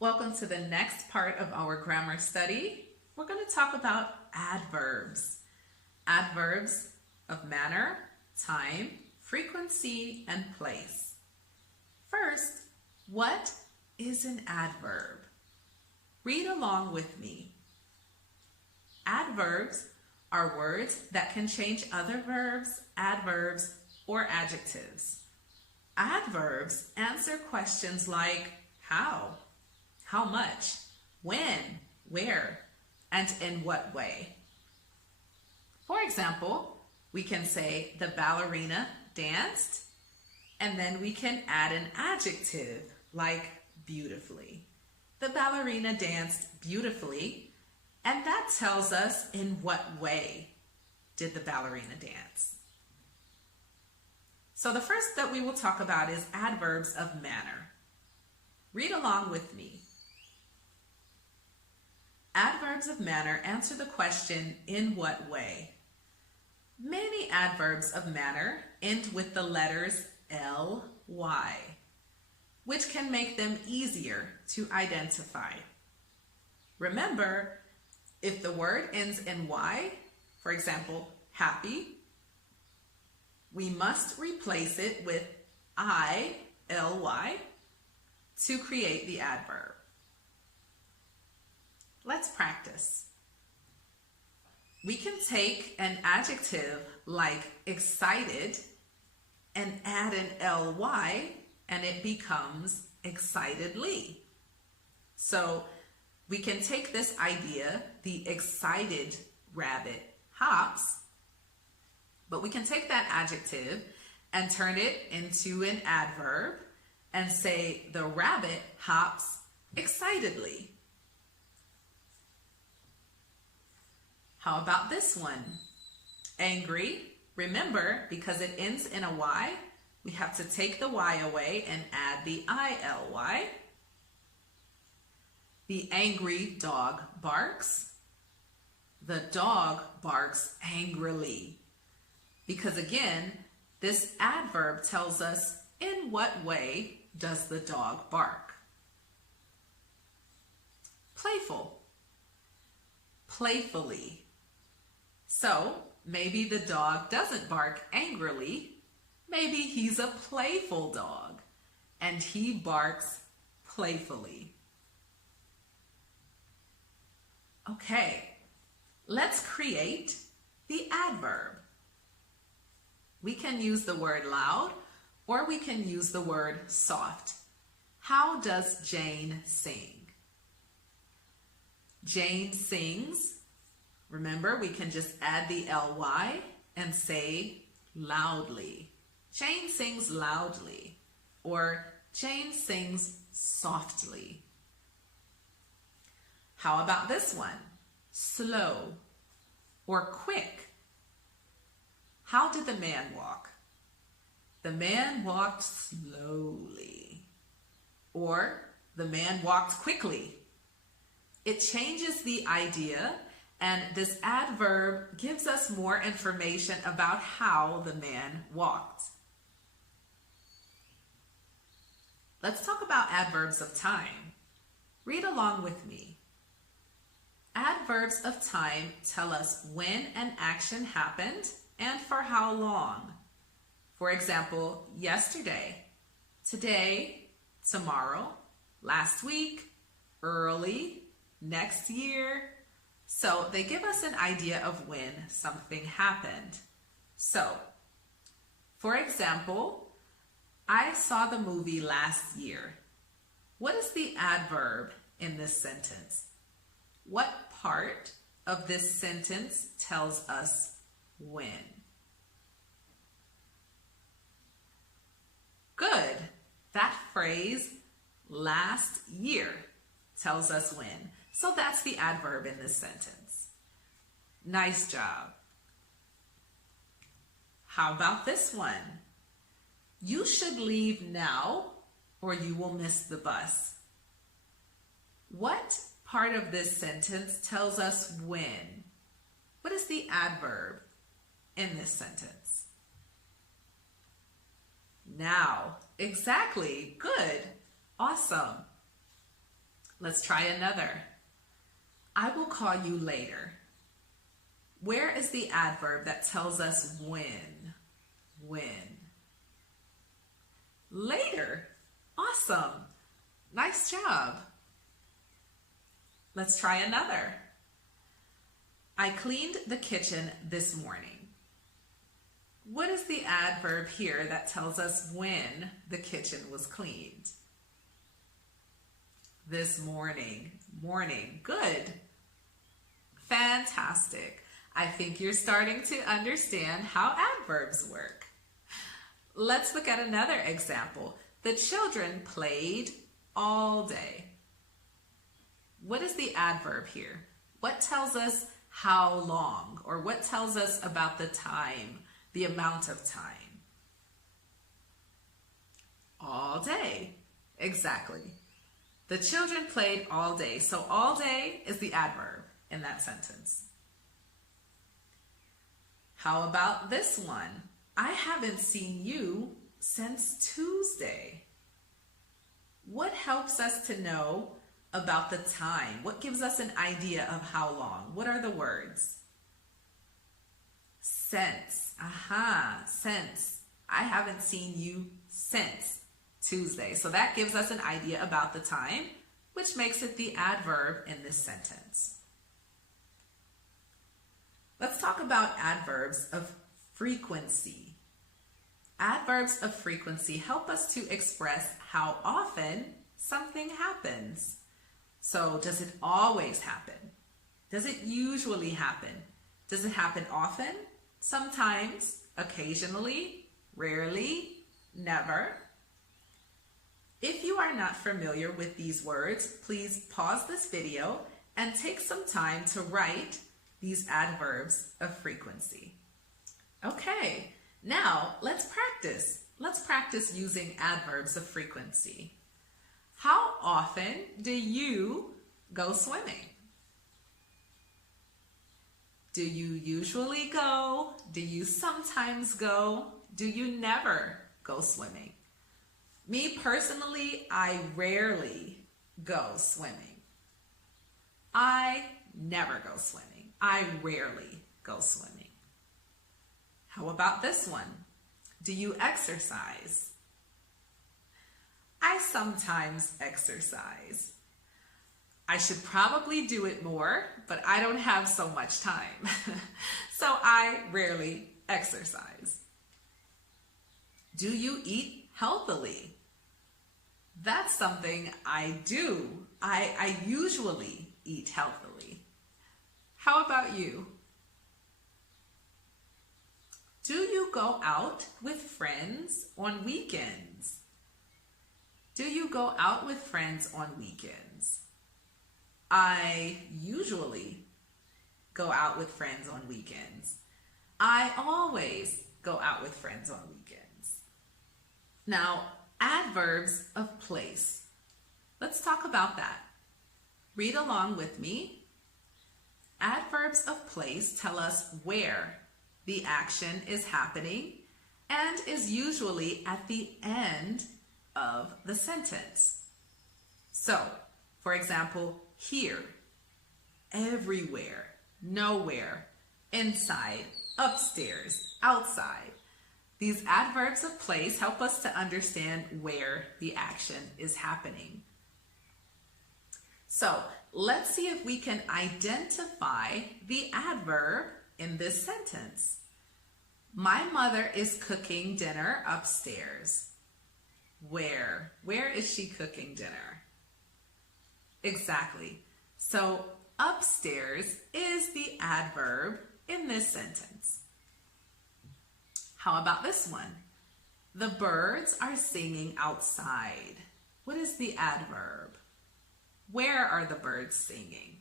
Welcome to the next part of our grammar study. We're going to talk about adverbs. Adverbs of manner, time, frequency, and place. First, what is an adverb? Read along with me. Adverbs are words that can change other verbs, adverbs, or adjectives. Adverbs answer questions like how much, when, where, and in what way. For example, we can say the ballerina danced, and then we can add an adjective like beautifully. The ballerina danced beautifully, and that tells us in what way did the ballerina dance. So the first that we will talk about is adverbs of manner. Read along with me. Adverbs of manner answer the question, in what way? Many adverbs of manner end with the letters ly, which can make them easier to identify. Remember, if the word ends in y, for example, happy, we must replace it with ly to create the adverb. Let's practice. We can take an adjective like excited and add an ly, and it becomes excitedly. So we can take this idea, the excited rabbit hops, but we can take that adjective and turn it into an adverb and say the rabbit hops excitedly. How about this one? Angry. Remember, because it ends in a y, we have to take the y away and add the ily. The angry dog barks. The dog barks angrily. Because again, this adverb tells us in what way does the dog bark. Playful. Playfully. So maybe the dog doesn't bark angrily. Maybe he's a playful dog and he barks playfully. Okay, let's create the adverb. We can use the word loud or we can use the word soft. How does Jane sing? Jane sings. Remember, we can just add the ly and say loudly. Jane sings loudly, or Jane sings softly. How about this one? Slow or quick. How did the man walk? The man walked slowly, or the man walked quickly. It changes the idea, and this adverb gives us more information about how the man walked. Let's talk about adverbs of time. Read along with me. Adverbs of time tell us when an action happened and for how long. For example, yesterday, today, tomorrow, last week, early, next year. So they give us an idea of when something happened. So, for example, I saw the movie last year. What is the adverb in this sentence? What part of this sentence tells us when? Good. That phrase, last year, tells us when. So that's the adverb in this sentence. Nice job. How about this one? You should leave now or you will miss the bus. What part of this sentence tells us when? What is the adverb in this sentence? Now. Exactly. Good. Awesome. Let's try another. I will call you later. Where is the adverb that tells us when? When? Later. Awesome. Nice job. Let's try another. I cleaned the kitchen this morning. What is the adverb here that tells us when the kitchen was cleaned? This morning. Morning. Good. Fantastic. I think you're starting to understand how adverbs work. Let's look at another example. The children played all day. What is the adverb here? What tells us how long, or what tells us about the time, the amount of time? All day. Exactly. The children played all day. So all day is the adverb in that sentence. How about this one? I haven't seen you since Tuesday. What helps us to know about the time? What gives us an idea of how long? What are the words? Since. Aha, since. I haven't seen you since Tuesday. So that gives us an idea about the time, which makes it the adverb in this sentence. Let's talk about adverbs of frequency. Adverbs of frequency help us to express how often something happens. So does it always happen? Does it usually happen? Does it happen often? Sometimes, occasionally, rarely, never. If you are not familiar with these words, please pause this video and take some time to write these adverbs of frequency. Okay, now let's practice. Let's practice using adverbs of frequency. How often do you go swimming? Do you usually go? Do you sometimes go? Do you never go swimming? Me personally, I rarely go swimming. I never go swimming. I rarely go swimming. How about this one? Do you exercise? I sometimes exercise. I should probably do it more, but I don't have so much time. So I rarely exercise. Do you eat healthily? That's something I do. I usually eat healthily. How about you? Do you go out with friends on weekends? Do you go out with friends on weekends? I usually go out with friends on weekends. I always go out with friends on weekends. Now, adverbs of place. Let's talk about that. Read along with me. Adverbs of place tell us where the action is happening and is usually at the end of the sentence. So, for example, here, everywhere, nowhere, inside, upstairs, outside. These adverbs of place help us to understand where the action is happening. So, let's see if we can identify the adverb in this sentence. My mother is cooking dinner upstairs. Where? Where is she cooking dinner? Exactly. So upstairs is the adverb in this sentence. How about this one? The birds are singing outside. What is the adverb? Where are the birds singing?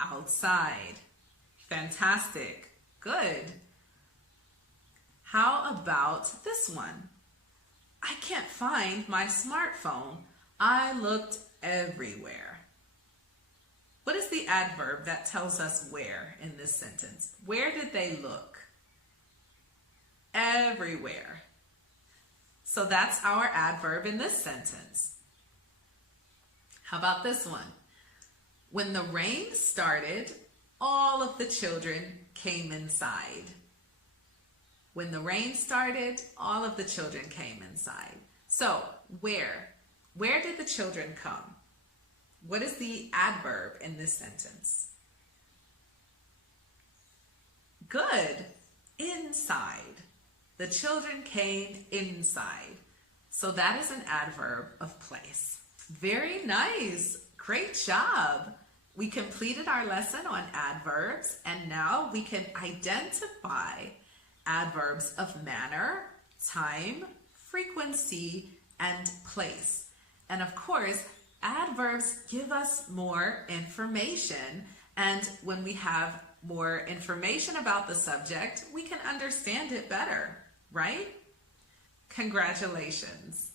Outside. Fantastic. Good. How about this one? I can't find my smartphone. I looked everywhere. What is the adverb that tells us where in this sentence? Where did they look? Everywhere. So that's our adverb in this sentence. How about this one? When the rain started, all of the children came inside. When the rain started, all of the children came inside. So, where? Where did the children come? What is the adverb in this sentence? Good. Inside. The children came inside. So that is an adverb of place. Very nice. Great job. We completed our lesson on adverbs, and now we can identify adverbs of manner, time, frequency, and place. And of course, adverbs give us more information, and when we have more information about the subject, we can understand it better, right? Congratulations.